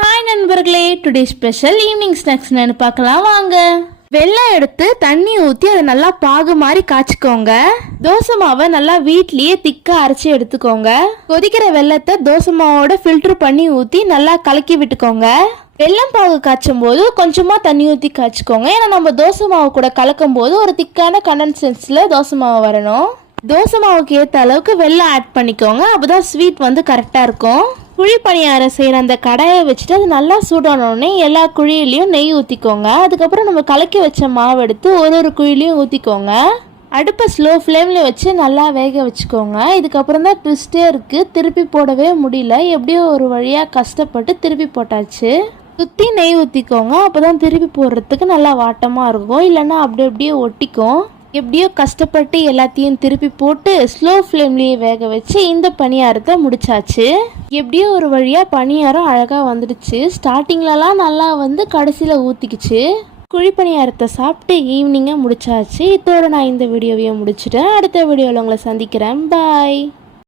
Hi நண்பர்களே, today special evening snacks என்னன்னு பார்க்கலாம் வாங்க. வெள்ளம் எடுத்து தண்ணி ஊற்றி அதை நல்லா பாகு மாதிரி காய்ச்சிக்கோங்க. தோசை மாவை நல்லா வீட்லயே திக்கா அரைச்சி எடுத்துக்கோங்க. கொதிக்கிற வெள்ளத்தை தோசை மாவோட ஃபில்டர் பண்ணி ஊற்றி நல்லா கலக்கி விட்டுக்கோங்க. வெள்ளம் பாகு காய்ச்சும் போது கொஞ்சமா தண்ணி ஊற்றி காய்ச்சிக்கோங்க. ஏன்னா நம்ம தோசை மாவு கூட கலக்கும் போது ஒரு திக்கான கண்டன்சன்ஸ்ல தோசை மாவு வரணும். தோசை மாவுக்கு ஏற்ற அளவுக்கு வெள்ளம் ஆட் பண்ணிக்கோங்க. அப்போதான் ஸ்வீட் வந்து கரெக்டாக இருக்கும். குழி பணியாரம் செய்கிற அந்த கடாயை வச்சுட்டு அது நல்லா சூடானோடனே எல்லா குழியிலையும் நெய் ஊற்றிக்கோங்க. அதுக்கப்புறம் நம்ம கலக்கி வச்ச மாவு எடுத்து ஒரு குழிலையும் ஊற்றிக்கோங்க. அடுப்பை ஸ்லோ ஃப்ளேமில் வச்சு நல்லா வேக வச்சுக்கோங்க. இதுக்கப்புறம் தான் ட்விஸ்டே இருக்குது, திருப்பி போடவே முடியல. எப்படியோ ஒரு வழியாக கஷ்டப்பட்டு திருப்பி போட்டாச்சு. சுற்றி நெய் ஊற்றிக்கோங்க. அப்போ தான் திருப்பி போடுறதுக்கு நல்லா வாட்டமாக இருக்கும், இல்லைன்னா அப்படியே ஒட்டிக்கும். எப்படியோ கஷ்டப்பட்டு எல்லாத்தையும் திருப்பி போட்டு ஸ்லோ ஃப்ளேம்லேயே வேக வச்சு இந்த பணியாரத்தை முடிச்சாச்சு. எப்படியோ ஒரு வழியாக பணியாரம் அழகாக வந்துடுச்சு. ஸ்டார்டிங்லலாம் நல்லா வந்து கடைசியில் ஊற்றிக்கிச்சு. குழி பணியாரத்தை சாப்பிட்டு ஈவினிங்காக முடிச்சாச்சு. இதோட நான் இந்த வீடியோவையும் முடிச்சிட்டேன். அடுத்த வீடியோவில் உங்களை சந்திக்கிறேன். பாய்.